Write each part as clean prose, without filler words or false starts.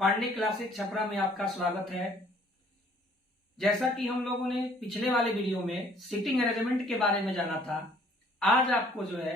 Pandey classes Chhapra में आपका स्वागत है। जैसा कि हम लोगों ने पिछले वाले वीडियो में सीटिंग अरेंजमेंट के बारे में जाना था, आज आपको जो है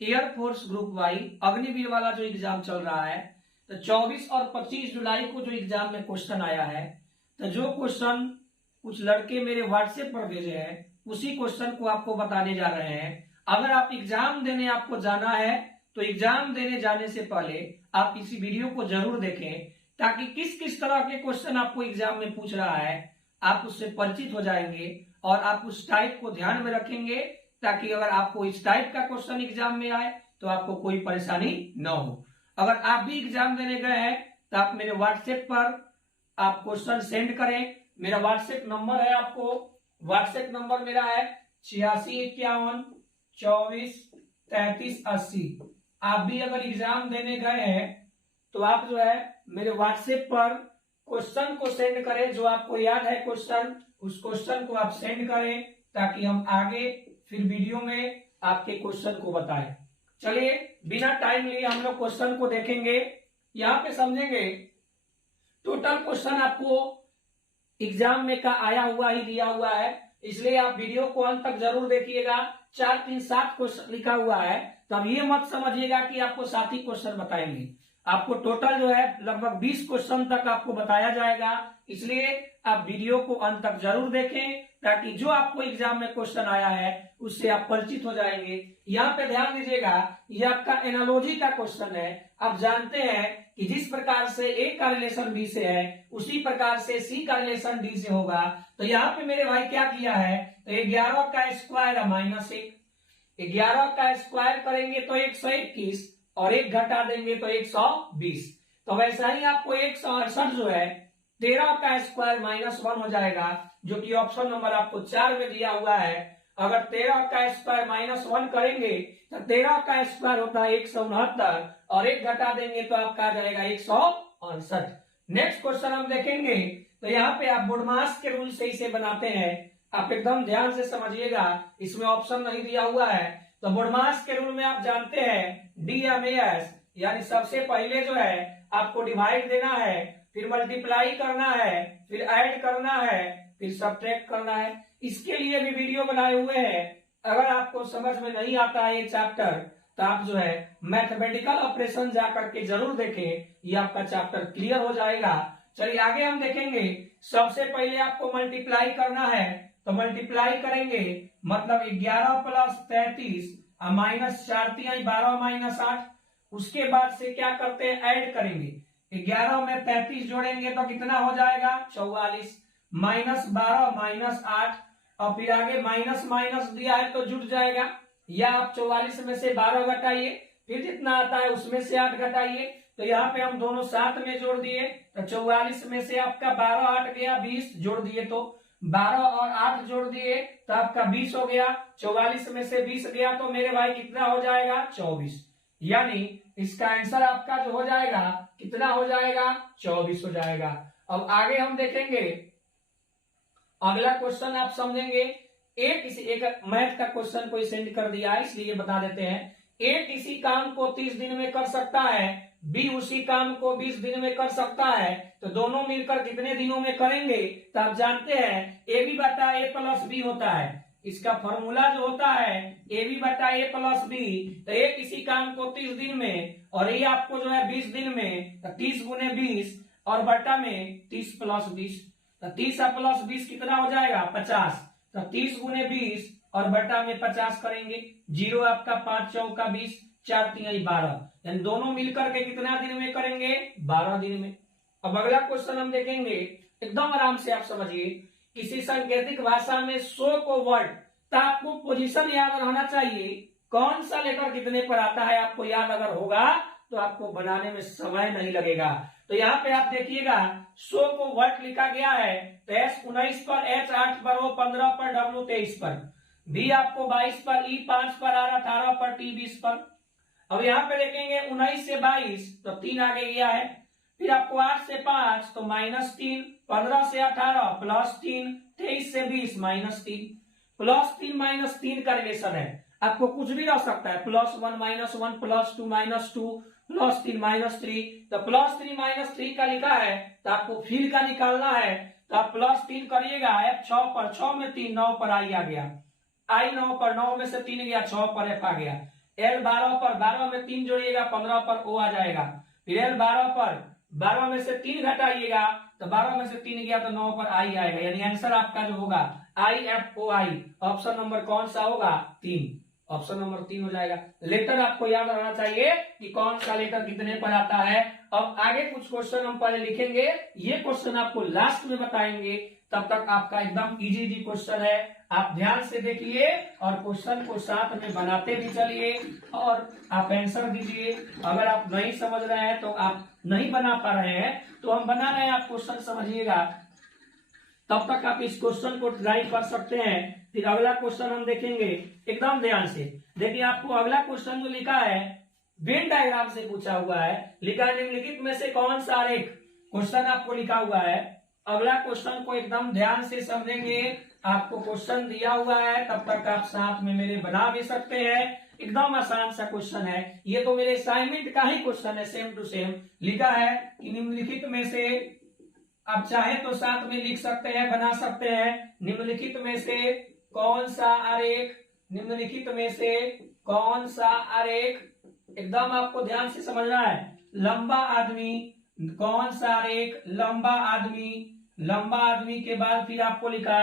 एयरफोर्स ग्रुप वाई अग्निवीर वाला जो एग्जाम चल रहा है, तो 24 और 25 जुलाई को जो एग्जाम में क्वेश्चन आया है, तो जो क्वेश्चन कुछ लड़के मेरे व्हाट्सएप पर भेजे हैं उसी क्वेश्चन को आपको बताने जा रहे हैं। अगर आप एग्जाम देने आपको जाना है तो एग्जाम देने जाने से पहले आप इसी वीडियो को जरूर देखें, ताकि किस किस तरह के क्वेश्चन आपको एग्जाम में पूछ रहा है आप उससे परिचित हो जाएंगे और आप उस टाइप को ध्यान में रखेंगे, ताकि अगर आपको इस टाइप का क्वेश्चन एग्जाम में आए तो आपको कोई परेशानी न हो। अगर आप भी एग्जाम देने गए हैं तो आप मेरे व्हाट्सएप पर आप क्वेश्चन सेंड करें। मेरा व्हाट्सएप नंबर है, आपको व्हाट्सएप नंबर मेरा है 8651243380। आप भी अगर एग्जाम देने गए हैं तो आप जो है मेरे व्हाट्सएप पर क्वेश्चन को सेंड करें, जो आपको याद है क्वेश्चन, उस क्वेश्चन को आप सेंड करें ताकि हम आगे फिर वीडियो में आपके क्वेश्चन को बताएं। चलिए बिना टाइम लिए हम लोग क्वेश्चन को देखेंगे। यहाँ पे समझेंगे टोटल क्वेश्चन आपको एग्जाम में का आया हुआ ही दिया हुआ है, इसलिए आप वीडियो को अंत तक जरूर देखिएगा। 4 3 7 क्वेश्चन लिखा हुआ है, तो अब ये मत समझिएगा कि आपको 7 ही क्वेश्चन बताएंगे। आपको टोटल जो है लगभग 20 क्वेश्चन तक आपको बताया जाएगा, इसलिए आप वीडियो को अंत तक जरूर देखें ताकि जो आपको एग्जाम में क्वेश्चन आया है उससे आप परिचित हो जाएंगे। यहाँ पे ध्यान दीजिएगा, ये आपका एनालॉजी का क्वेश्चन है। आप जानते हैं कि जिस प्रकार से ए का रिलेशन बी से है उसी प्रकार से सी का रिलेशन डी से होगा। तो यहाँ पे मेरे भाई क्या किया है, तो 11 का स्क्वायर -1, 11 का स्क्वायर करेंगे तो 121 और 1 घटा देंगे तो 120। तो वैसा ही आपको 168 जो है 13 का स्क्वायर -1 हो जाएगा, जो कि ऑप्शन नंबर आपको 4 में दिया हुआ है। अगर 13 का स्क्वायर -1 करेंगे तो 13 का स्क्वायर होता है 169 और 1 घटा देंगे तो आपका आ जाएगा 168। नेक्स्ट क्वेश्चन हम देखेंगे, तो यहाँ पे आप बोडमास के रूल से इसे बनाते हैं। आप एकदम ध्यान से समझिएगा, इसमें ऑप्शन नहीं दिया हुआ है। तो बोडमास के रूल में आप जानते हैं DMAS, यानी सबसे पहले जो है आपको डिवाइड देना है, फिर मल्टीप्लाई करना है, फिर ऐड करना है, फिर सब्ट्रैक्ट करना है। इसके लिए भी वीडियो बनाए हुए हैं। अगर आपको समझ में नहीं आता है ये चैप्टर तो आप जो है मैथमेटिकल ऑपरेशन जाकर के जरूर देखें, ये आपका चैप्टर क्लियर हो जाएगा। चलिए आगे हम देखेंगे। सबसे पहले आपको मल्टीप्लाई करना है, तो मल्टीप्लाई करेंगे मतलब 11 + 33 -4 12 -8। उसके बाद से क्या करते हैं, ऐड करेंगे। 11 में 33 जोड़ेंगे तो कितना हो जाएगा 44, -12 -8 और फिर आगे माइनस माइनस दिया है तो जुट जाएगा। या आप 44 में से 12 घटाइए, फिर जितना आता है उसमें से 8 घटाइए। तो यहाँ पे हम दोनों साथ में जोड़ दिए तो 44 में से आपका 12 8 गया 20, जोड़ दिए तो 12 और 8 जोड़ दिए तो आपका 20 हो गया। 44 में से 20 गया तो मेरे भाई कितना हो जाएगा 24, यानी इसका आंसर आपका जो हो जाएगा कितना हो जाएगा 24 हो जाएगा। अब आगे हम देखेंगे अगला क्वेश्चन, आप समझेंगे। एक मैथ का क्वेश्चन कोई सेंड कर दिया है इसलिए बता देते हैं। ए किसी काम को 30 दिन में कर सकता है, बी उसी काम को 20 दिन में कर सकता है, तो दोनों मिलकर कितने दिनों में करेंगे। तो आप जानते हैं ए बी बटा ए प्लस बी होता है। इसका फॉर्मूला जो होता है ए बी बटा ए प्लस बी, तो ए किसी काम को 30 दिन में और ए आपको जो है 20 दिन में, तो 30 × 20 और बटा में 30 + 20, तो 30 + 20 कितना हो जाएगा 50। तो 30 × 20 और बटा में 50 करेंगे। 0 आपका 5 चौका 20, 4 3 12, यानी दोनों मिलकर के कितना दिन में करेंगे 12 दिन में। अब अगला क्वेश्चन हम देखेंगे, एकदम आराम से आप समझिए। किसी सांकेतिक भाषा में 100 को वर्ड, तो आपको पोजीशन याद रहना चाहिए, कौन सा लेटर कितने पर आता है आपको याद अगर होगा तो आपको बनाने में समय नहीं लगेगा। तो यहाँ पे आप देखिएगा 100 को वर्ड लिखा गया है, तो S 19 पर, H 8 पर, O 15 पर, W 23 पर, B आपको 22 पर, E 5 पर, R 18 पर, T 20 पर। अब यहाँ पे देखेंगे 19 से 22 तो 3 आगे गया है, फिर आपको 8 से 5 तो -3, 15 से 18 +3, 23 से 20 -3, +3 -3 का रिलेशन है। आपको कुछ भी रह सकता है, +1 -1, +2 -2, +3 -3, तो +3 -3 का लिखा है तो आपको फिर का निकालना है, तो आप +3 करिएगा, F 6 पर, 6 में 3, 9 पर आई आ गया, आई 9 पर, 9 में से 3 गया, 6 पर F आ गया। L 12 पर, 12 में 3 जोड़िएगा, 15 पर O आ जाएगा। फिर L 12 पर, 12 में से 3 घटाइएगा, तो 12 में से 3 गया तो 9 पर आई आएगा, यानी आंसर आपका जो होगा IFOI। ऑप्शन नंबर कौन सा होगा? 3, ऑप्शन नंबर 3 हो जाएगा। लेटर आपको याद रहना चाहिए कि कौन सा लेटर कितने पर आता है। अब आगे कुछ क्वेश्चन हम पहले लिखेंगे, ये क्वेश्चन आपको लास्ट में बताएंगे, तब तक आपका एकदम इजी क्वेश्चन है, आप ध्यान से देखिए और क्वेश्चन को साथ में बनाते भी चलिए और आप आंसर दीजिए। अगर आप नहीं समझ रहे हैं तो आप नहीं बना पा रहे हैं तो हम बना रहे हैं, आप क्वेश्चन समझिएगा, तब तक आप इस क्वेश्चन को ट्राई कर सकते हैं। फिर अगला क्वेश्चन हम देखेंगे, एकदम ध्यान से देखिए। आपको अगला क्वेश्चन जो लिखा है वेन डायग्राम से पूछा हुआ है, लिखा है निम्नलिखित में से कौन सा आरेख, क्वेश्चन आपको लिखा हुआ है। अगला क्वेश्चन को एकदम ध्यान से समझेंगे, आपको क्वेश्चन दिया हुआ है, तब तक आप साथ में मेरे बना भी सकते हैं, एकदम आसान सा क्वेश्चन है। ये तो मेरे असाइनमेंट का ही क्वेश्चन है, सेम टू सेम लिखा है कि निम्नलिखित में से, आप चाहे तो साथ में लिख सकते हैं, बना सकते हैं, निम्नलिखित में से कौन सा आरेख, निम्नलिखित में से कौन सा आरेख, एकदम आपको ध्यान से समझना है। लंबा आदमी, कौन सा आरेख, लंबा आदमी, लंबा आदमी के बाद फिर आपको लिखा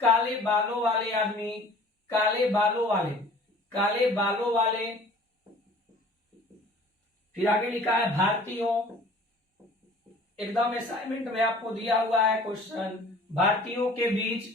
काले बालों वाले आदमी, काले बालों वाले, काले बालों वाले, फिर आगे लिखा है भारतीयों, एकदम असाइनमेंट में आपको दिया हुआ है क्वेश्चन, भारतीयों के बीच,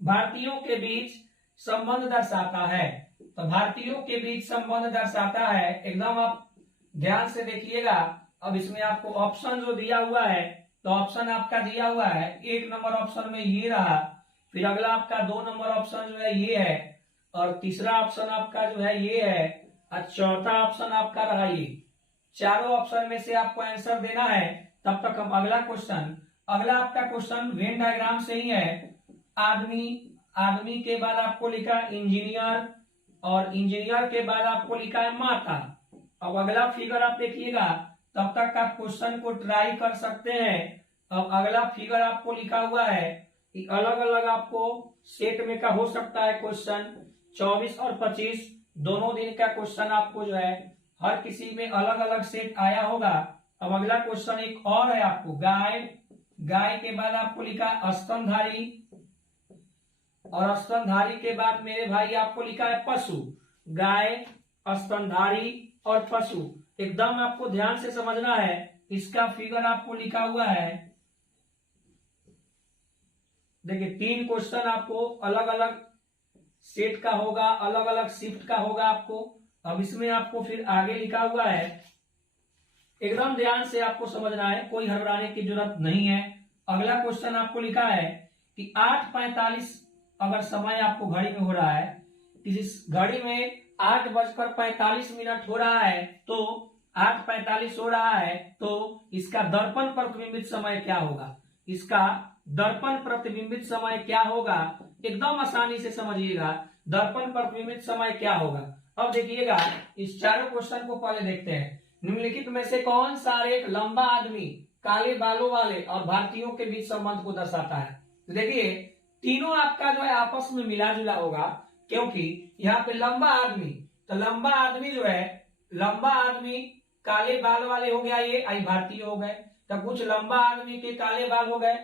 भारतीयों के बीच संबंध दर्शाता है, तो भारतीयों के बीच संबंध दर्शाता है, एकदम आप ध्यान से देखिएगा। अब इसमें आपको ऑप्शन जो दिया हुआ है, तो ऑप्शन आपका दिया हुआ है 1 नंबर ऑप्शन में ये रहा, फिर अगला आपका 2 नंबर ऑप्शन जो है ये है, और तीसरा ऑप्शन आपका जो है ये है, और चौथा ऑप्शन आपका रहा ये। चारों ऑप्शन में से आपको आंसर देना है, तब तक हम अगला क्वेश्चन, अगला आपका क्वेश्चन वेन डायग्राम से ही है। आदमी, आदमी के बाद आपको लिखा इंजीनियर, और इंजीनियर के बाद आपको लिखा है माता। अब अगला फिगर आप देखिएगा, तब तक आप क्वेश्चन को ट्राई कर सकते हैं। अब अगला फिगर आपको लिखा हुआ है कि अलग अलग आपको सेट में का हो सकता है क्वेश्चन, 24 और 25 दोनों दिन का क्वेश्चन आपको जो है हर किसी में अलग अलग सेट आया होगा। अब अगला क्वेश्चन एक और है आपको, गाय, गाय के बाद आपको लिखा स्तनधारी, और स्तनधारी के बाद मेरे भाई आपको लिखा है पशु, गाय, स्तनधारी और पशु, एकदम आपको ध्यान से समझना है। इसका फिगर आपको लिखा हुआ है, देखिए 3 क्वेश्चन आपको अलग अलग सेट का होगा, अलग अलग शिफ्ट का होगा आपको। अब इसमें आपको फिर आगे लिखा हुआ है, एकदम ध्यान से आपको समझना है, कोई घबराने की जरूरत नहीं है। अगला क्वेश्चन आपको लिखा है कि 8:45 अगर समय आपको घड़ी में हो रहा है, किसी घड़ी में 8:45 हो रहा है, तो 8:45 हो रहा है, तो इसका दर्पण प्रतिबिंबित समय क्या होगा, इसका दर्पण प्रतिबिंबित समय क्या होगा, एकदम आसानी से समझिएगा, दर्पण प्रतिबिंबित समय क्या होगा। अब देखिएगा, इस चारों क्वेश्चन को पहले देखते हैं। निम्नलिखित में से कौन सा एक लंबा आदमी, काले बालों वाले और भारतीयों के बीच संबंध को दर्शाता है? तो देखिए तीनों आपका जो है आपस में मिला जुला होगा, क्योंकि यहाँ पे लंबा आदमी, तो लंबा आदमी जो है, लंबा आदमी काले बाल वाले हो गया, ये आई भारतीय हो गए, तो कुछ लंबा आदमी के काले बाल हो गए,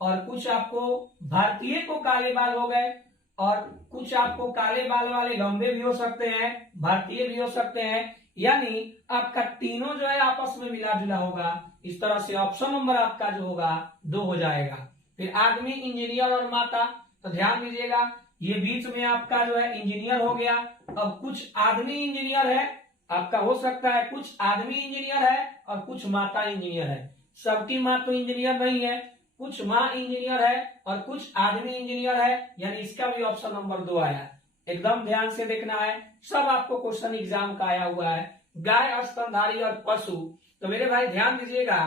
और कुछ आपको भारतीय को काले बाल हो गए, और कुछ आपको काले बाल वाले लंबे भी हो सकते हैं, भारतीय भी हो सकते हैं, यानी आपका तीनों जो है आपस में मिला जुला होगा। इस तरह से ऑप्शन नंबर आपका जो होगा 2 हो जाएगा। फिर आदमी, इंजीनियर और माता, तो ध्यान दीजिएगा ये बीच में आपका जो है इंजीनियर हो गया। अब कुछ आदमी इंजीनियर है आपका, हो सकता है कुछ आदमी इंजीनियर है और कुछ माता इंजीनियर है, सबकी माँ तो इंजीनियर नहीं है, कुछ माँ इंजीनियर है और कुछ आदमी इंजीनियर है, यानी इसका भी ऑप्शन नंबर 2 आया। एकदम ध्यान से देखना है, सब आपको क्वेश्चन एग्जाम का आया हुआ है। गाय, स्तनधारी और पशु, तो मेरे भाई ध्यान दीजिएगा,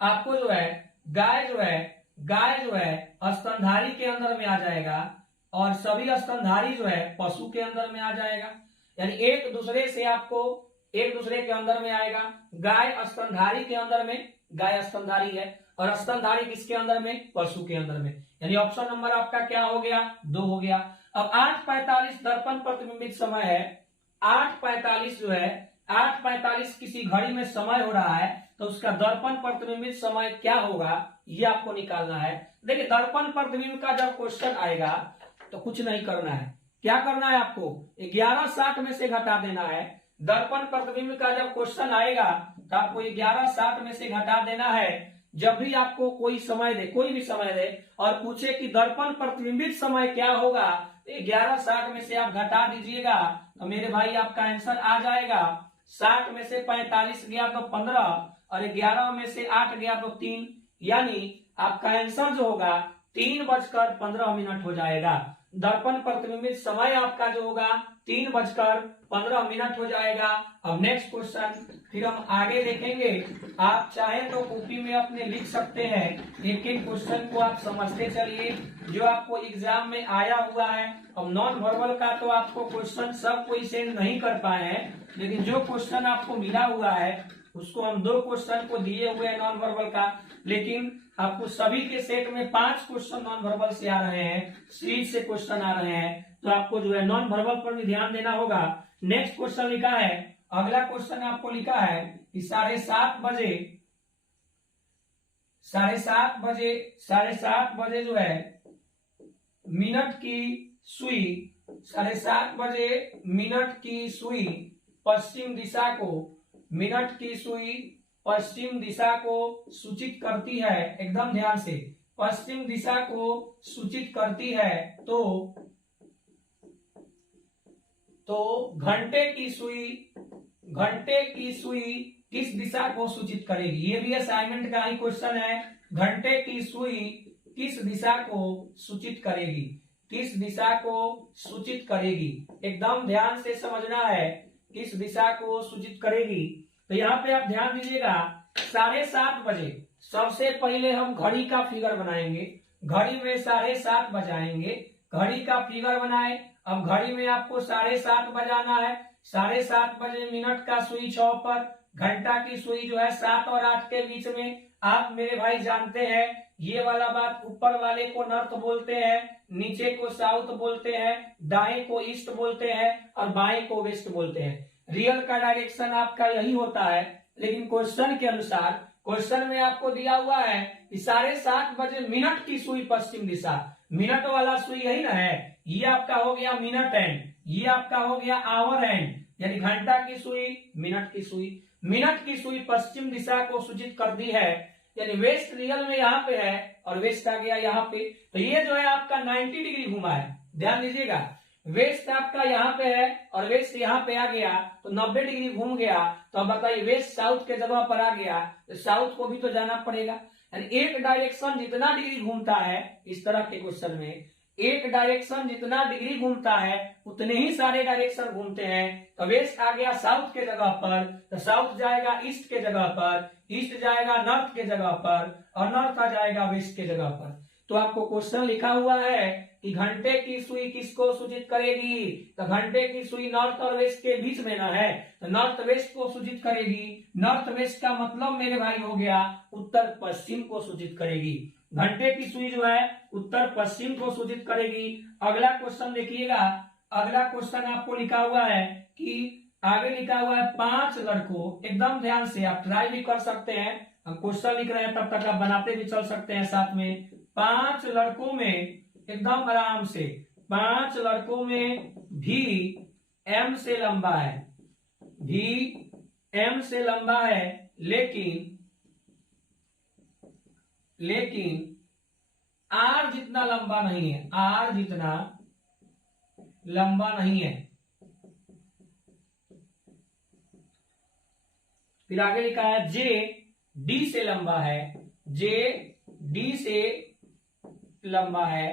आपको जो है गाय जो है स्तनधारी के अंदर में आ जाएगा, और सभी स्तनधारी जो है पशु के अंदर में आ जाएगा। यानी एक दूसरे से आपको एक दूसरे के अंदर में आएगा। गाय स्तनधारी के अंदर में, गाय स्तनधारी है, और स्तनधारी किसके अंदर में, पशु के अंदर में। यानी ऑप्शन नंबर आपका क्या हो गया, 2 हो गया। अब 8:45 दर्पण प्रतिबिंबित समय है। 8:45 जो है, 8:45 किसी घड़ी में समय हो रहा है, तो उसका दर्पण प्रतिबिंबित समय क्या होगा, ये आपको निकालना है। देखिए दर्पण प्रतिबिंब का जब क्वेश्चन आएगा तो कुछ नहीं करना है, क्या करना है आपको, 11:60 में से घटा देना है। दर्पण प्रतिबिंब का जब क्वेश्चन आएगा तो आपको 11:60 में से घटा देना है। जब भी आपको कोई समय दे, कोई भी समय दे और पूछे कि दर्पण प्रतिबिंबित समय क्या होगा, 11:60 में से आप घटा दीजिएगा तो मेरे भाई आपका आंसर आ जाएगा। 60 में से 45 गया तो 15, और 11 में से 8 गया तो 3, यानी आपका आंसर जो होगा 3:15 हो जाएगा। दर्पण प्रतिबिंबित समय आपका जो होगा 3:15 हो जाएगा। अब नेक्स्ट क्वेश्चन फिर हम आगे देखेंगे। आप चाहे तो कॉपी में अपने लिख सकते हैं, एक एक क्वेश्चन को आप समझते चलिए जो आपको एग्जाम में आया हुआ है। अब नॉन वर्बल का तो आपको क्वेश्चन सब कोई सेंड नहीं कर पाए हैं, लेकिन जो क्वेश्चन आपको मिला हुआ है उसको हम 2 क्वेश्चन को दिए हुए हैं नॉन वर्बल का, लेकिन आपको सभी के सेट में 5 क्वेश्चन नॉन वर्बल से आ रहे हैं, सीरीज से क्वेश्चन आ रहे हैं, तो आपको जो है नॉन वर्बल पर भी ध्यान देना होगा। नेक्स्ट क्वेश्चन लिखा है, अगला क्वेश्चन आपको लिखा है कि 7:30 बजे जो है मिनट की सुई, 7:30 बजे मिनट की सुई पश्चिम दिशा को, मिनट की सुई पश्चिम दिशा को सूचित करती है। एकदम ध्यान से, पश्चिम दिशा को सूचित करती है, तो घंटे की सुई किस दिशा को सूचित करेगी। ये भी असाइनमेंट का ही क्वेश्चन है। घंटे की सुई किस दिशा को सूचित करेगी, किस दिशा को सूचित करेगी, एकदम ध्यान से समझना है, किस दिशा को सूचित करेगी। तो यहाँ पे आप ध्यान दीजिएगा, 7:30 बजे सबसे पहले हम घड़ी का फिगर बनाएंगे। घड़ी में 7:30 बजाएंगे, घड़ी का फिगर बनाए। अब घड़ी में आपको 7:30 बजाना है। 7:30 बजे मिनट का सुई 6 पर, घंटा की सुई जो है 7 और 8 के बीच में। आप मेरे भाई जानते हैं ये वाला बात, ऊपर वाले को नॉर्थ बोलते हैं, नीचे को साउथ बोलते हैं, दाएं को ईस्ट बोलते हैं और बाएं को वेस्ट बोलते हैं। रियल का डायरेक्शन आपका यही होता है, लेकिन क्वेश्चन के अनुसार, क्वेश्चन में आपको दिया हुआ है कि 7:30 बजे मिनट की सुई पश्चिम दिशा, मिनट वाला सुई यही ना है, ये आपका हो गया मिनट हैंड, ये आपका हो गया आवर हैंड, यानी घंटा की सुई, मिनट की सुई। मिनट की सुई पश्चिम दिशा को सूचित करती है, यानी वेस्ट रियल में यहाँ पे है और वेस्ट आ गया यहाँ पे। तो ये जो है आपका 90 डिग्री घुमा है, ध्यान दीजिएगा। वेस्ट आपका यहाँ पे है और वेस्ट यहाँ पे आ गया, तो 90 डिग्री घूम गया। तो अब बताइए वेस्ट साउथ के जगह पर आ गया, तो साउथ को भी तो जाना पड़ेगा। यानी एक डायरेक्शन जितना डिग्री घूमता है, इस तरह के क्वेश्चन में एक डायरेक्शन जितना डिग्री घूमता है उतने ही सारे डायरेक्शन घूमते हैं। तो वेस्ट आ गया साउथ के जगह पर, तो साउथ जाएगा ईस्ट के जगह पर, ईस्ट जाएगा नॉर्थ के जगह पर, और नॉर्थ आ जाएगा वेस्ट के जगह पर। तो आपको क्वेश्चन लिखा हुआ है कि घंटे की सुई किसको सूचित करेगी, तो घंटे की सुई नॉर्थ और वेस्ट के बीच में ना है, तो नॉर्थ वेस्ट को सूचित करेगी। नॉर्थ वेस्ट का मतलब मेरे भाई हो गया उत्तर पश्चिम को सूचित करेगी। घंटे की सुई जो है उत्तर पश्चिम को सूचित करेगी। अगला क्वेश्चन देखिएगा, अगला क्वेश्चन आपको लिखा हुआ है कि आगे लिखा हुआ है 5 लड़कों, एकदम ध्यान से आप ट्राई भी कर सकते हैं, हम क्वेश्चन लिख रहे हैं तब तक आप बनाते भी चल सकते हैं साथ में। 5 लड़कों में एकदम आराम से, 5 लड़कों में भी एम से लंबा है, भी एम से लंबा है, लेकिन आर जितना लंबा नहीं है, आर जितना लंबा नहीं है। फिर आगे लिखा है जे डी से लंबा है, जे डी से लंबा है,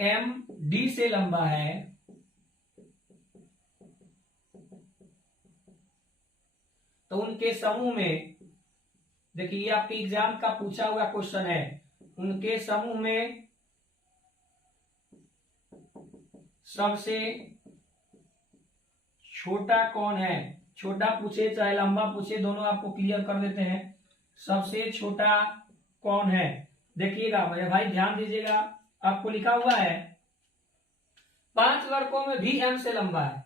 एम डी से लंबा है, तो उनके समूह में, देखिए ये आपके एग्जाम का पूछा हुआ क्वेश्चन है, उनके समूह में सबसे छोटा कौन है, छोटा पूछे चाहे लंबा पूछे दोनों आपको क्लियर कर देते हैं। सबसे छोटा कौन है, देखिएगा मेरे भाई ध्यान दीजिएगा, आपको लिखा हुआ है 5 लड़कों में भी एम से लंबा है,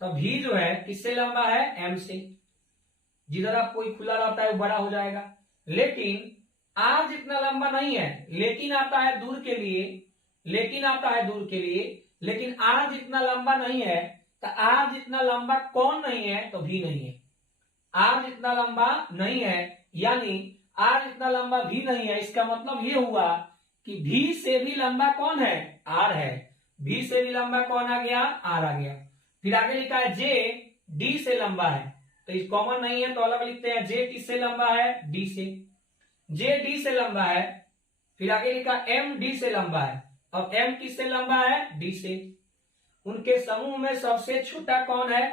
तो भी जो है किससे लंबा है, एम से। जिधर आप कोई खुला रहता है वो बड़ा हो जाएगा, लेकिन आर जितना लंबा नहीं है, लेकिन आता है दूर के लिए, लेकिन आता है दूर के लिए, लेकिन आर जितना लंबा नहीं है, तो आर जितना लंबा कौन नहीं है, तो भी नहीं है। आर जितना लंबा नहीं है यानी आर जितना लंबा भी नहीं है, इसका मतलब ये हुआ कि भी से भी लंबा कौन है, आर है। भी से भी लंबा कौन आ गया, आर आ गया। फिर आगे लिखा है जे डी से लंबा है, तो इस कॉमन नहीं है तो अलग लिखते हैं, जे किससे लंबा है, डी से। जे डी से लंबा है, फिर आगे लिखा एम डी से लंबा है, अब एम किससे लंबा है, डी से। उनके समूह में सबसे छोटा कौन है,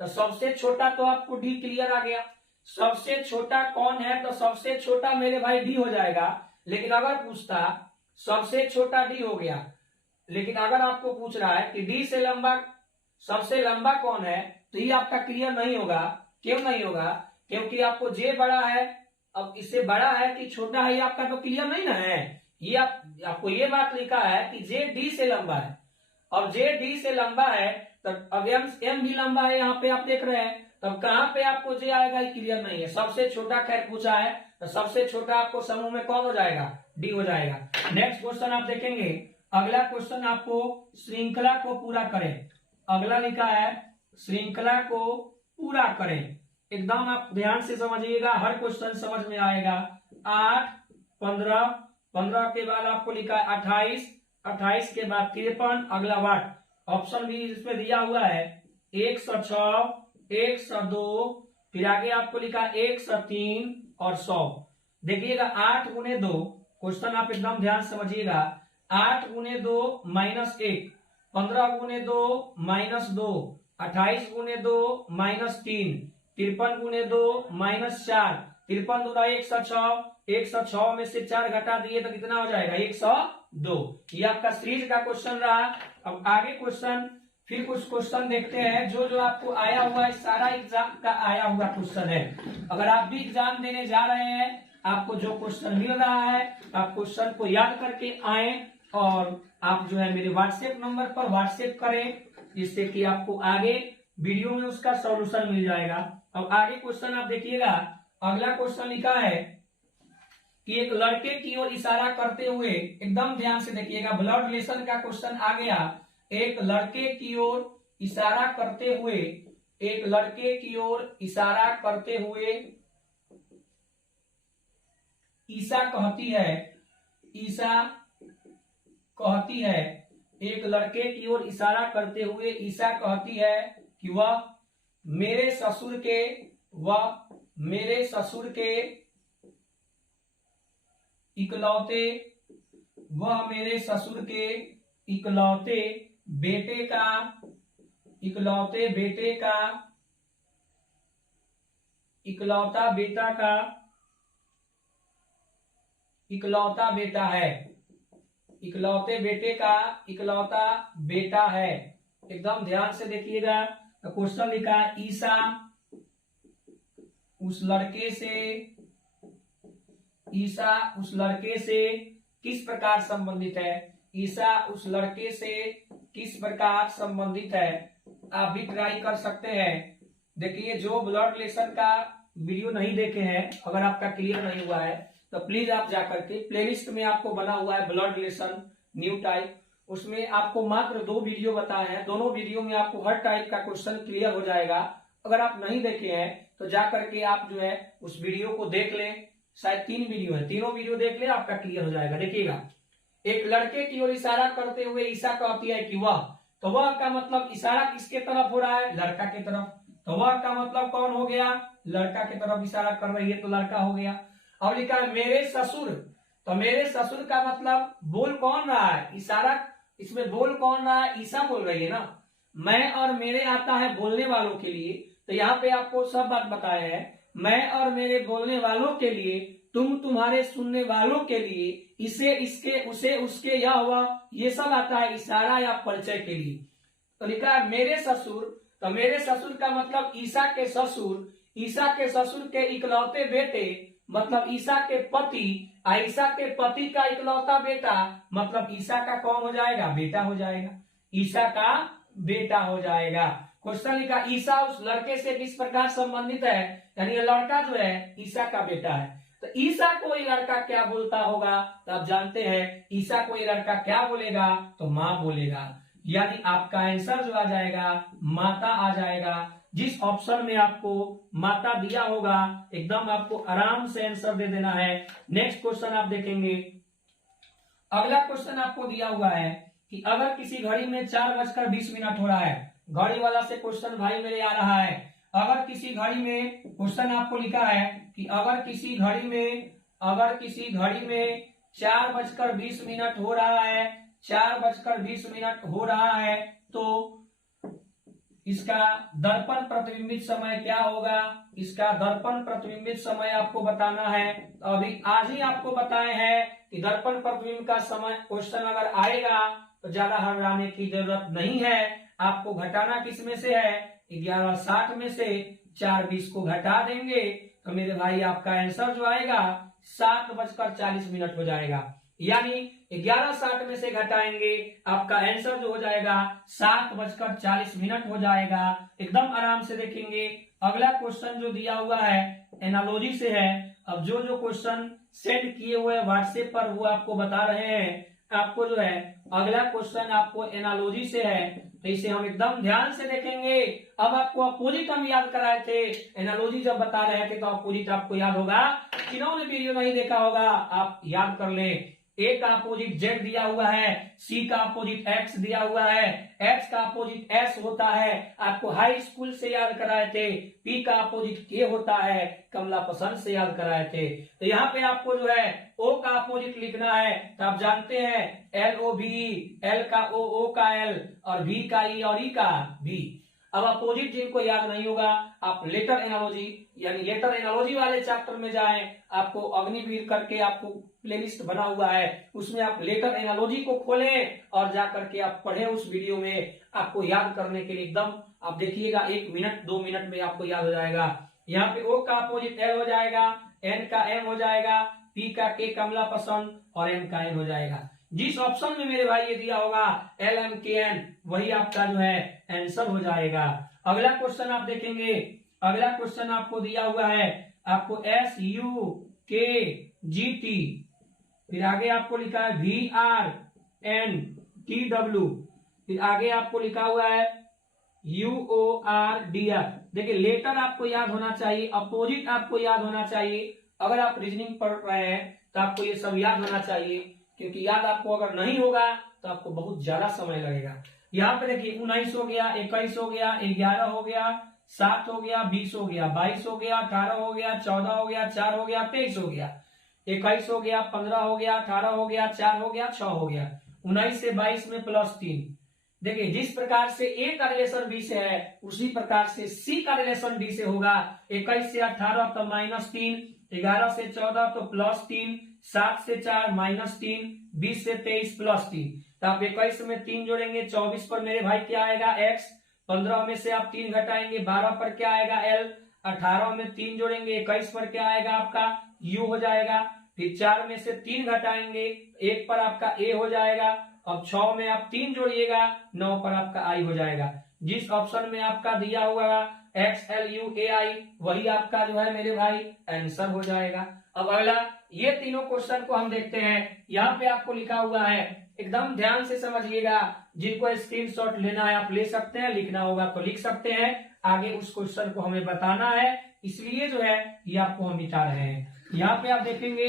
तो सबसे छोटा तो आपको डी क्लियर आ गया। सबसे छोटा कौन है, तो सबसे छोटा मेरे भाई डी हो जाएगा। लेकिन अगर पूछता सबसे छोटा डी हो गया, लेकिन अगर आपको पूछ रहा है कि डी से लंबा सबसे लंबा कौन है, तो ये आपका क्लियर नहीं होगा। क्यों नहीं होगा, क्योंकि आपको जे बड़ा है, अब इससे बड़ा है कि छोटा है ये आपका तो क्लियर नहीं ना है। ये आपको ये बात लिखा है कि जे डी से लंबा है, अब जे डी से लंबा है तब अब एम भी लंबा है, यहाँ पे आप देख रहे हैं, तब कहां पे आपको जे आएगा ये क्लियर नहीं है। सबसे छोटा खैर पूछा है, तो सबसे छोटा आपको समूह में कौन हो जाएगा, डी हो जाएगा। नेक्स्ट क्वेश्चन आप देखेंगे, अगला क्वेश्चन आपको श्रृंखला को पूरा करें। अगला लिखा है श्रृंखला को पूरा करें, एकदम आप ध्यान से समझिएगा, हर क्वेश्चन समझ में आएगा। 8, 15, 15 के बाद आपको लिखा है 28, 28 के बाद 53, अगला वाट ऑप्शन भी इसमें दिया हुआ है 106, 102, फिर आगे आपको लिखा 103 और 100। देखिएगा 8 गुने 2, क्वेश्चन आप एकदम ध्यान समझिएगा। 8 गुने 2 -1, 15 गुने 2 -2, 28 गुने 2 -3, 53 गुने 2 -4, 53 दूना 106, 106 में से 4 घटा दिए तो कितना हो जाएगा, 102। ये आपका सीरीज का क्वेश्चन रहा। अब आगे क्वेश्चन, फिर कुछ क्वेश्चन देखते हैं जो जो आपको आया हुआ है, सारा एग्जाम का आया हुआ क्वेश्चन है। अगर आप भी एग्जाम देने जा रहे हैं, आपको जो क्वेश्चन मिल रहा है, आप क्वेश्चन को याद करके आए और आप जो है मेरे व्हाट्सएप नंबर पर व्हाट्सएप करें, जिससे कि आपको आगे वीडियो में उसका सॉल्यूशन मिल जाएगा। अब आगे क्वेश्चन आप देखिएगा, अगला क्वेश्चन लिखा है कि एक लड़के की ओर इशारा करते हुए, एकदम ध्यान से देखिएगा, ब्लड रिलेशन का क्वेश्चन आ गया। एक लड़के की ओर इशारा करते हुए, एक लड़के की ओर इशारा करते हुए ईसा कहती है, ईसा कहती है, एक लड़के की ओर इशारा करते हुए ईसा कहती है कि वह मेरे ससुर के, वह मेरे ससुर के इकलौते, वह मेरे ससुर के इकलौते बेटे का, इकलौते बेटे का, इकलौता बेटा का, इकलौता बेटा है, इकलौते बेटे का इकलौता बेटा है। एकदम ध्यान से देखिएगा, तो क्वेश्चन लिखा है ईसा उस लड़के से, ईसा उस लड़के से किस प्रकार संबंधित है, ईसा उस लड़के से किस प्रकार संबंधित है। आप भी ट्राई कर सकते हैं। देखिए जो ब्लड रिलेशन का वीडियो नहीं देखे हैं, अगर आपका क्लियर नहीं हुआ है तो प्लीज आप जाकर के प्लेलिस्ट में आपको बना हुआ है ब्लड रिलेशन न्यू टाइप, उसमें आपको मात्र 2 वीडियो बताए हैं। दोनों वीडियो में आपको हर टाइप का क्वेश्चन क्लियर हो जाएगा। अगर आप नहीं देखे हैं तो जाकर के आप जो है उस वीडियो को देख लें, शायद 3 वीडियो है, तीनों वीडियो देख ले, आपका क्लियर हो जाएगा। देखिएगा, एक लड़के की ओर इशारा करते हुए ईसा कहती है कि वह, तो वह का मतलब इशारा किसके तरफ हो रहा है, लड़का के तरफ, तो वह का मतलब कौन हो गया, लड़का के तरफ इशारा कर रही है तो लड़का हो गया। अब लिखा है मेरे ससुर, तो मेरे ससुर का मतलब बोल कौन रहा है, इशारा, इसमें बोल कौन रहा है, ईसा बोल रही है ना। मैं और मेरे आता है बोलने वालों के लिए, तो यहाँ पे आपको सब बात बताया है, मैं और मेरे बोलने वालों के लिए, तुम तुम्हारे सुनने वालों के लिए, इसे, इसके, उसे, उसके, यह वह, ये सब आता है इशारा या परिचय के लिए। तो लिखा है मेरे ससुर, तो मेरे ससुर का मतलब ईसा के ससुर, ईसा के ससुर के इकलौते बेटे मतलब ईसा के पति, ईसा के पति का इकलौता बेटा मतलब ईसा का कौन हो जाएगा, बेटा हो जाएगा, ईसा का बेटा हो जाएगा। क्वेश्चन लिखा ईसा उस लड़के से किस प्रकार संबंधित है, यानी ये लड़का जो है ईसा का बेटा है। तो ईसा को ये लड़का क्या बोलता होगा, तो आप जानते हैं ईसा को ये लड़का क्या बोलेगा, तो माँ बोलेगा। यानी आपका आंसर जो आ जाएगा माता आ जाएगा। जिस ऑप्शन में आपको माता दिया होगा एकदम आपको आराम से आंसर दे देना है। नेक्स्ट क्वेश्चन आप देखेंगे, अगला क्वेश्चन आपको दिया हुआ है कि अगर किसी घड़ी में 4:20 हो रहा है, घड़ी वाला से क्वेश्चन भाई मेरे आ रहा है। अगर किसी घड़ी में क्वेश्चन आपको लिखा है कि अगर किसी घड़ी में 4:20 हो रहा है, 4:20 हो रहा है, तो इसका दर्पण प्रतिबिंबित समय क्या होगा, इसका दर्पण प्रतिबिंबित समय आपको बताना है। तो अभी आज ही आपको बताए हैं कि दर्पण प्रतिबिंब का समय क्वेश्चन अगर आएगा तो ज्यादा घबराने की जरूरत नहीं है। आपको घटाना किस में से है, 11:60 में से 4:20 को घटा देंगे तो मेरे भाई आपका आंसर जो आएगा 7:40 हो जाएगा। यानी 11:60 में से घटाएंगे आपका आंसर जो हो जाएगा 7:40 हो जाएगा। एकदम आराम से देखेंगे। अगला क्वेश्चन जो दिया हुआ है एनालॉजी से है। अब जो जो क्वेश्चन सेंड किए हुए व्हाट्सएप पर वो आपको बता रहे हैं। आपको जो है अगला क्वेश्चन आपको एनालॉजी से है, तो इसे हम एकदम ध्यान से देखेंगे। अब आपको अपोजिट हम याद कराए थे, एनालॉजी जब बता रहे थे तो अपोजिट आपको याद होगा। जिन्होंने वीडियो नहीं देखा होगा आप याद कर लें। ए का अपोजिट जेड दिया हुआ है, सी का अपोजिट एक्स दिया हुआ है, एक्स का अपोजिट एस होता है, आपको हाई स्कूल से याद कराए थे। पी का अपोजिट के होता है, कमला पसंद से याद कराए थे। तो यहाँ पे आपको जो है ओ का अपोजिट लिखना है। तो आप जानते हैं LOVE, एल का ओ का एल और V का ई और ई का V। अब अपोजिट जिनको याद नहीं होगा आप लेटर एनालॉजी यानी लेटर एनालॉजी वाले चैप्टर में जाएं। आपको अग्निवीर करके आपको प्लेलिस्ट बना हुआ है, उसमें आप लेटर एनालॉजी को खोलें और जा करके आप पढ़ें उस वीडियो में। आपको याद करने के लिए एकदम आप देखिएगा 1 मिनट 2 मिनट में आपको याद हो जाएगा। यहाँ पे O का अपोजिट L हो जाएगा, N का M हो जाएगा, P का K कमला पसंद और M का N हो जाएगा। जिस ऑप्शन में मेरे भाई ये दिया होगा LMKN वही आपका जो है आंसर हो जाएगा। अगला क्वेश्चन आप देखेंगे। अगला क्वेश्चन आपको दिया हुआ है, आपको SUKGT, फिर आगे आपको लिखा है VRNTW, फिर आगे आपको लिखा हुआ है UORDF। देखिए लेटर आपको याद होना चाहिए, अपोजिट आपको याद होना चाहिए। अगर आप रीजनिंग पढ़ रहे हैं तो आपको ये सब याद होना चाहिए, क्योंकि याद आपको अगर नहीं होगा तो आपको बहुत ज्यादा समय लगेगा। यहाँ पे देखिए 19 हो गया, 21 हो गया, 11 हो गया, 7 हो गया, 20 हो गया, 22 हो गया, 18 हो गया, 14 हो गया, 4 हो गया, 23 हो गया, 21 हो गया, 15 हो गया, 18 हो गया, 4 हो गया, 6 हो गया, 19 से 22 में +3। देखिए जिस प्रकार से A का रिलेशन B से है उसी प्रकार से C का रिलेशन D से होगा। 21 से 18 तो -3, 11 से 14 तो +3, 7 से 4 -3, 20 से 23 +3। तो आप 21 में 3 जोड़ेंगे, 24 पर मेरे भाई क्या आएगा X, 15 में से आप 3 घटाएंगे, 12 पर क्या आएगा L, 18 में 3 जोड़ेंगे, 21 पर क्या आएगा आपका U हो जाएगा। फिर 4 में से 3 घटाएंगे, 1 पर आपका A हो जाएगा। अब 6 में आप 3 जोड़िएगा, 9 पर आपका I हो जाएगा। जिस ऑप्शन में आपका दिया हुआ XLUAI वही आपका जो है मेरे भाई आंसर हो जाएगा। अब अगला ये तीनों क्वेश्चन को हम देखते हैं। यहाँ पे आपको लिखा हुआ है, एकदम ध्यान से समझिएगा। जिनको स्क्रीनशॉट लेना है आप ले सकते हैं, लिखना होगा तो लिख सकते हैं। आगे उस क्वेश्चन को हमें बताना है, इसलिए जो है ये आपको हम मिटा रहे हैं। यहाँ पे आप देखेंगे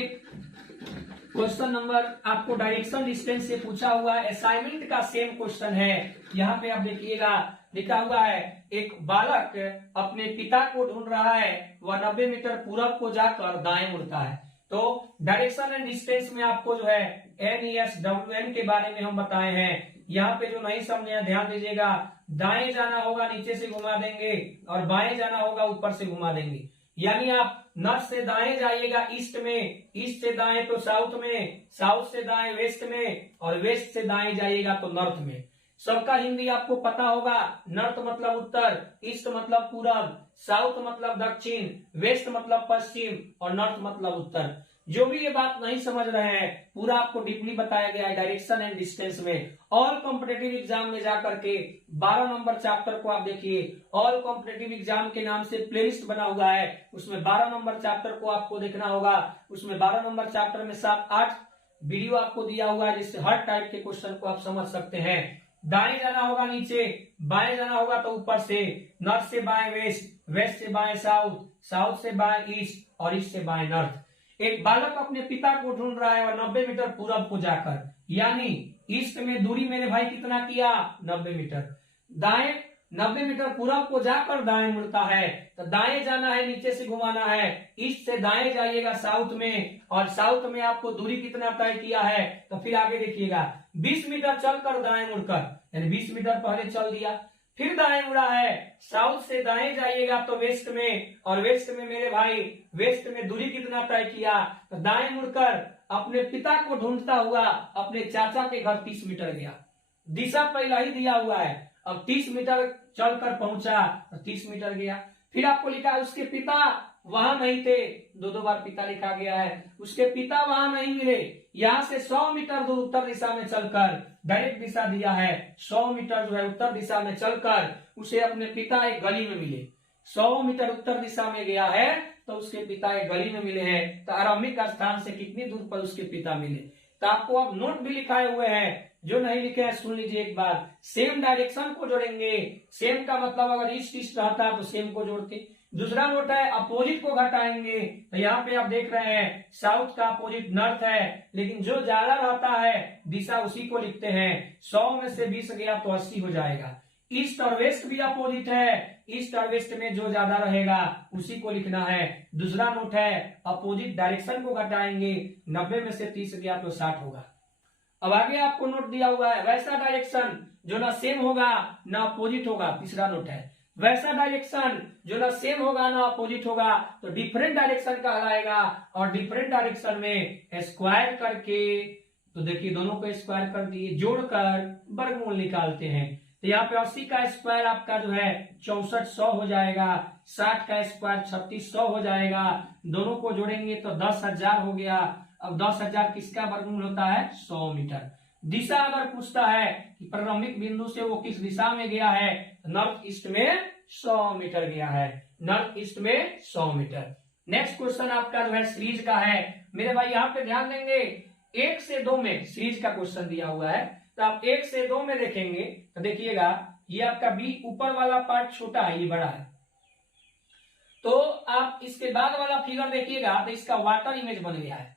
क्वेश्चन नंबर आपको डायरेक्शन डिस्टेंस से पूछा हुआ है, असाइनमेंट का सेम क्वेश्चन है। यहाँ पे आप देखिएगा लिखा हुआ है, एक बालक अपने पिता को ढूंढ रहा है, वह 90 मीटर पूरब को जाकर दाएं मुड़ता है। तो डायरेक्शन एंड डिस्टेंस में आपको जो है NESWN के बारे में हम बताए हैं। यहाँ पे जो नहीं समझे ध्यान दीजिएगा, दाएं जाना होगा नीचे से घुमा देंगे और बाएं जाना होगा ऊपर से घुमा देंगे। यानी आप नॉर्थ से दाएं जाइएगा ईस्ट में, ईस्ट से दाएं तो साउथ में, साउथ से दाएं वेस्ट में और वेस्ट से दाएं जाइएगा तो नॉर्थ में। सबका हिंदी आपको पता होगा। नॉर्थ मतलब उत्तर, ईस्ट मतलब पूरब, साउथ मतलब दक्षिण, वेस्ट मतलब पश्चिम और नॉर्थ मतलब उत्तर। जो भी ये बात नहीं समझ रहे हैं पूरा आपको डीपली बताया गया है डायरेक्शन एंड डिस्टेंस में। ऑल कॉम्पिटेटिव एग्जाम में जाकर के 12 नंबर चैप्टर को आप देखिए। ऑल कॉम्पिटेटिव एग्जाम के नाम से प्लेलिस्ट बना हुआ है, उसमें 12 नंबर चैप्टर को आपको देखना होगा। उसमें 12 नंबर चैप्टर में 7-8 वीडियो आपको दिया हुआ है, जिससे हर टाइप के क्वेश्चन को आप समझ सकते हैं। दाएं जाना होगा नीचे, बाएं जाना होगा तो ऊपर से, नॉर्थ से बाएं वेस्ट, वेस्ट से बाएं साउथ, साउथ से बाएं ईस्ट और ईस्ट से बाएं नॉर्थ। एक बालक अपने पिता को ढूंढ रहा है और 90 मीटर पूरब को जाकर, यानी ईस्ट में दूरी मेरे भाई कितना किया, 90 मीटर। दाएं 90 मीटर पूरब को जाकर दाएं मुड़ता है, तो दाएं जाना है, नीचे से घुमाना है। ईस्ट से दाएं जाइएगा साउथ में, और साउथ में आपको दूरी कितना तय किया है, तो फिर आगे देखिएगा 20 मीटर चलकर दाएं मुड़कर, यानी 20 मीटर पहले चल दिया, फिर दाएं मुड़ा है। साउथ से दाएं जाइएगा तो वेस्ट में, और वेस्ट में मेरे भाई वेस्ट में दूरी कितना तय किया, तो दाएं मुड़कर अपने पिता को ढूंढता हुआ अपने चाचा के घर 30 मीटर गया। दिशा पहला ही दिया हुआ है, अब 30 मीटर चलकर पहुंचा तो 30 मीटर गया। फिर आपको लिखा उसके पिता वहां नहीं थे, 2 बार पिता लिखा गया है, उसके पिता वहां नहीं मिले। यहाँ से 100 मीटर दूर उत्तर दिशा में चलकर, डायरेक्ट दिशा दिया है, 100 मीटर जो है उत्तर दिशा में चलकर उसे अपने पिता एक गली में मिले। 100 मीटर उत्तर दिशा में गया है तो उसके पिता एक गली में मिले हैं। तो आरंभिक स्थान से कितनी दूर पर उसके पिता मिले, तो आपको अब नोट भी लिखाए हुए हैं, जो नहीं लिखे हैं सुन लीजिए एक बार। सेम डायरेक्शन को जोड़ेंगे, सेम का मतलब अगर ईस्ट ईस्ट रहता तो सेम को जोड़ते। दूसरा नोट है अपोजिट को घटाएंगे, तो यहाँ पे आप देख रहे हैं साउथ का अपोजिट नॉर्थ है, लेकिन जो ज्यादा रहता है दिशा उसी को लिखते हैं। 100 में से 20 गया तो 80 हो जाएगा। ईस्ट और वेस्ट भी अपोजिट है, ईस्ट और वेस्ट में जो ज्यादा रहेगा उसी को लिखना है। दूसरा नोट है अपोजिट डायरेक्शन को घटाएंगे, 90 में से 30 गया तो 60 होगा। अब आगे आपको नोट दिया हुआ है वैसा डायरेक्शन जो ना सेम होगा ना अपोजिट होगा। तीसरा नोट है वैसा डायरेक्शन जो ना सेम होगा ना अपोजिट होगा तो डिफरेंट डायरेक्शन कहलाएगा, और डिफरेंट डायरेक्शन में स्क्वायर करके, तो देखिए दोनों को स्क्वायर कर दिए, जोड़कर वर्गमूल निकालते हैं। तो यहाँ पे 80 का स्क्वायर आपका जो है 6400 हो जाएगा, 60 का स्क्वायर 3600 हो जाएगा, दोनों को जोड़ेंगे तो 10,000 हो गया। अब 10,000 किसका वर्गमूल होता है, 100 मीटर। दिशा अगर पूछता है कि प्रारंभिक बिंदु से वो किस दिशा में गया है, नॉर्थ ईस्ट में 100 मीटर गया है, नॉर्थ ईस्ट में 100 मीटर। नेक्स्ट क्वेश्चन आपका जो है सीरीज का है मेरे भाई, यहाँ पे ध्यान देंगे 1 से 2 में सीरीज का क्वेश्चन दिया हुआ है, तो आप 1 से 2 में देखेंगे तो देखिएगा ये आपका बी ऊपर वाला पार्ट छोटा है, ये बड़ा है। तो आप इसके बाद वाला फिगर देखिएगा तो इसका वाटर इमेज बन गया है।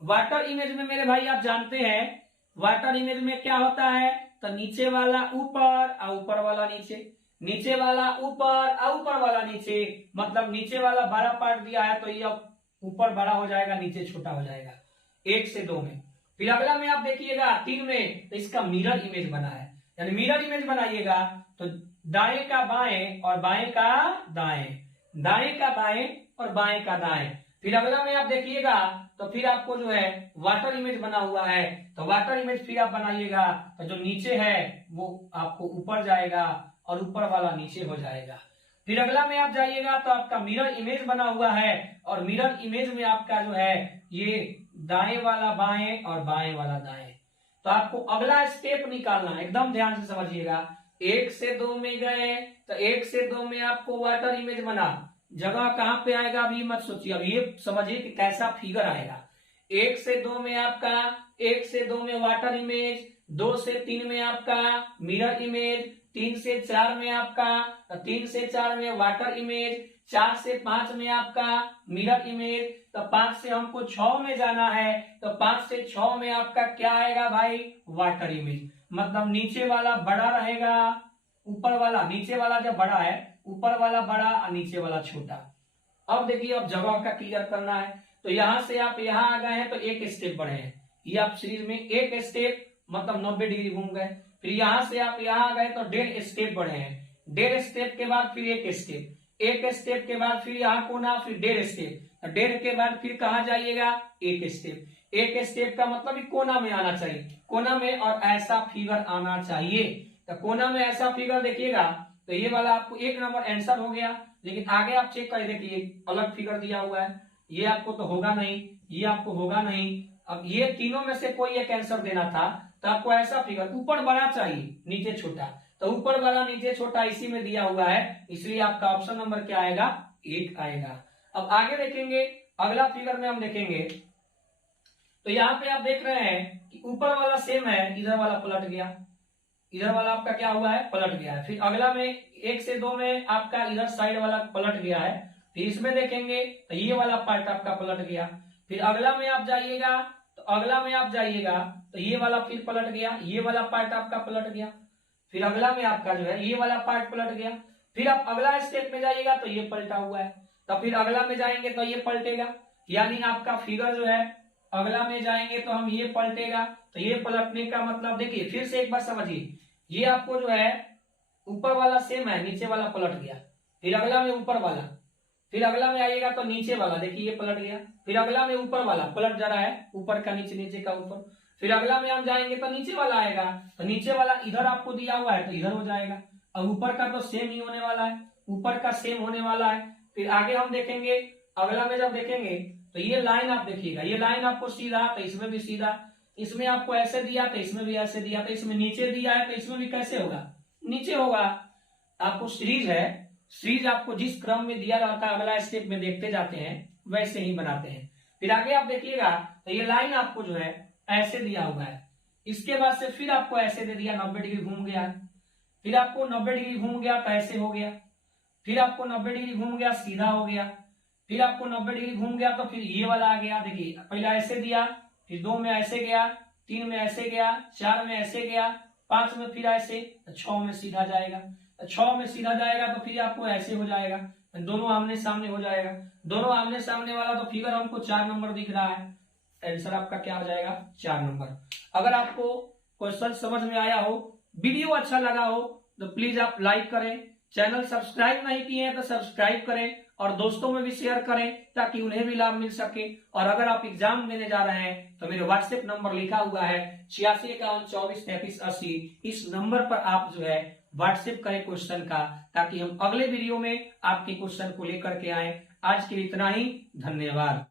वाटर इमेज में मेरे भाई आप जानते हैं वाटर इमेज में क्या होता है, तो नीचे वाला ऊपर और ऊपर वाला नीचे, नीचे वाला ऊपर और ऊपर वाला नीचे, मतलब नीचे वाला बड़ा पार्ट दिया है तो ये ऊपर बड़ा हो जाएगा, नीचे छोटा हो जाएगा। 1 से 2 में। फिर अगला में आप देखिएगा 3 में, तो इसका मिरर इमेज बना है, यानी मिरर इमेज बनाइएगा तो दाएं का बाएं और बाएं का दाएं, दाएं का बाएं और बाएं का दाएं। फिर अगला में आप देखिएगा तो फिर आपको जो है वाटर इमेज बना हुआ है, तो वाटर इमेज फिर आप बनाइएगा तो जो नीचे है वो आपको ऊपर जाएगा और ऊपर वाला नीचे हो जाएगा। फिर अगला में आप जाइएगा तो आपका मिरर इमेज बना हुआ है, और मिरर इमेज में आपका जो है ये दाएं वाला बाएं और बाएं वाला दाएं। तो आपको अगला स्टेप निकालना है, एकदम ध्यान से समझिएगा। 1 से 2 में गए तो 1 से 2 में आपको वाटर इमेज बना, जगह कहां पे आएगा अभी मत सोचिए, अब ये समझिए कि कैसा फिगर आएगा। 1 से 2 में आपका 1 से 2 में वाटर इमेज, 2 से 3 में आपका मिरर इमेज, 3 से 4 में आपका 3 से 4 में वाटर इमेज, 4 से 5 में आपका मिरर इमेज, तो 5 से हमको 6 में जाना है, तो 5 से 6 में आपका क्या आएगा भाई, वाटर इमेज। मतलब नीचे वाला बड़ा रहेगा, ऊपर वाला, नीचे वाला जब बड़ा है ऊपर वाला बड़ा और नीचे वाला छोटा। अब देखिए अब जगह का क्लियर करना है, तो यहां से आप यहां आ गए हैं तो एक स्टेप बढ़े हैं, ये आप सीरीज में एक स्टेप मतलब 90 डिग्री घूम गए। फिर यहां से आप यहां आ गए तो 1.5 स्टेप बढ़े हैं, 1.5 स्टेप के बाद फिर एक स्टेप, एक स्टेप के बाद फिर यहाँ कोना, फिर 1.5 स्टेप, 1.5 के बाद फिर कहाँ जाइएगा, एक स्टेप। एक स्टेप का मतलब कोना में आना चाहिए, कोना में, और ऐसा फिगर आना चाहिए। तो कोना में ऐसा फिगर देखिएगा तो ये वाला आपको 1 नंबर आंसर हो गया। लेकिन आगे आप चेक कर देखिए अलग फिगर दिया हुआ है, ये आपको तो होगा नहीं, ये आपको होगा नहीं। अब ये तीनों में से कोई एक आंसर देना था तो आपको ऐसा फिगर ऊपर बड़ा चाहिए नीचे छोटा, तो ऊपर बड़ा नीचे छोटा इसी में दिया हुआ है, इसलिए आपका ऑप्शन नंबर क्या आएगा 8 आएगा। अब आगे देखेंगे अगला फिगर में हम देखेंगे तो यहाँ पे आप देख रहे हैं कि ऊपर वाला सेम है, इधर वाला पलट गया, इधर वाला आपका क्या हुआ है पलट गया है। फिर अगला में 1 से 2 में आपका इधर साइड वाला पलट गया है। फिर इसमें देखेंगे तो ये वाला पार्ट आपका पलट गया। फिर अगला में आप जाइएगा तो अगला में आप जाइएगा तो ये वाला फिर पलट गया, ये वाला पार्ट आपका पलट गया। फिर अगला में आपका जो है ये वाला पार्ट पलट गया। फिर आप अगला स्टेप में जाइएगा तो ये पलटा हुआ है, तो फिर अगला में जाएंगे तो ये पलटेगा, यानी आपका फिगर जो है अगला में जाएंगे तो हम ये पलटेगा। तो ये पलटने का मतलब देखिए फिर से एक बार समझिए, ये आपको जो है ऊपर वाला सेम है, नीचे वाला पलट गया। फिर अगला में ऊपर वाला, फिर अगला में आइएगा तो नीचे वाला, देखिए ये पलट गया। फिर अगला में ऊपर वाला पलट जा रहा है, ऊपर का नीचे, नीचे का ऊपर। फिर अगला में हम जाएंगे तो नीचे वाला आएगा, तो नीचे वाला इधर आपको दिया हुआ है तो इधर हो जाएगा। अब ऊपर का तो सेम ही होने वाला है, ऊपर का सेम होने वाला है। फिर आगे हम देखेंगे अगला में जब देखेंगे तो ये लाइन आप देखिएगा, ये लाइन आपको सीधा तो इसमें भी सीधा, इसमें आपको ऐसे दिया तो इसमें भी ऐसे दिया, तो इसमें नीचे दिया है तो इसमें भी कैसे होगा नीचे होगा। आपको सीरीज है, सीरीज आपको जिस क्रम में दिया रहता है अगला स्टेप में देखते जाते हैं वैसे ही बनाते हैं। फिर आगे आप देखिएगा तो ये लाइन आपको जो है ऐसे दिया हुआ है, इसके बाद से फिर आपको ऐसे दे दिया 90 डिग्री घूम गया, फिर आपको 90 डिग्री घूम गया तो ऐसे हो गया, फिर आपको 90 डिग्री घूम गया सीधा हो गया, फिर आपको 90 डिग्री घूम गया तो फिर ये वाला आ गया। देखिए पहले ऐसे दिया, फिर 2 में ऐसे गया, 3 में ऐसे गया, 4 में ऐसे गया, 5 में फिर ऐसे, 6 में सीधा जाएगा, 6 में सीधा जाएगा तो फिर आपको ऐसे हो जाएगा, दोनों आमने सामने हो जाएगा। दोनों आमने सामने वाला तो फिगर हमको 4 नंबर दिख रहा है, आंसर आपका क्या हो जाएगा 4 नंबर। अगर आपको क्वेश्चन समझ में आया हो, वीडियो अच्छा लगा हो तो प्लीज आप लाइक करें, चैनल सब्सक्राइब नहीं किए हैं तो सब्सक्राइब करें और दोस्तों में भी शेयर करें ताकि उन्हें भी लाभ मिल सके। और अगर आप एग्जाम देने जा रहे हैं तो मेरे व्हाट्सएप नंबर लिखा हुआ है 8651243380, इस नंबर पर आप जो है व्हाट्सएप करें क्वेश्चन का, ताकि हम अगले वीडियो में आपके क्वेश्चन को लेकर के आए। आज के लिए इतना ही, धन्यवाद।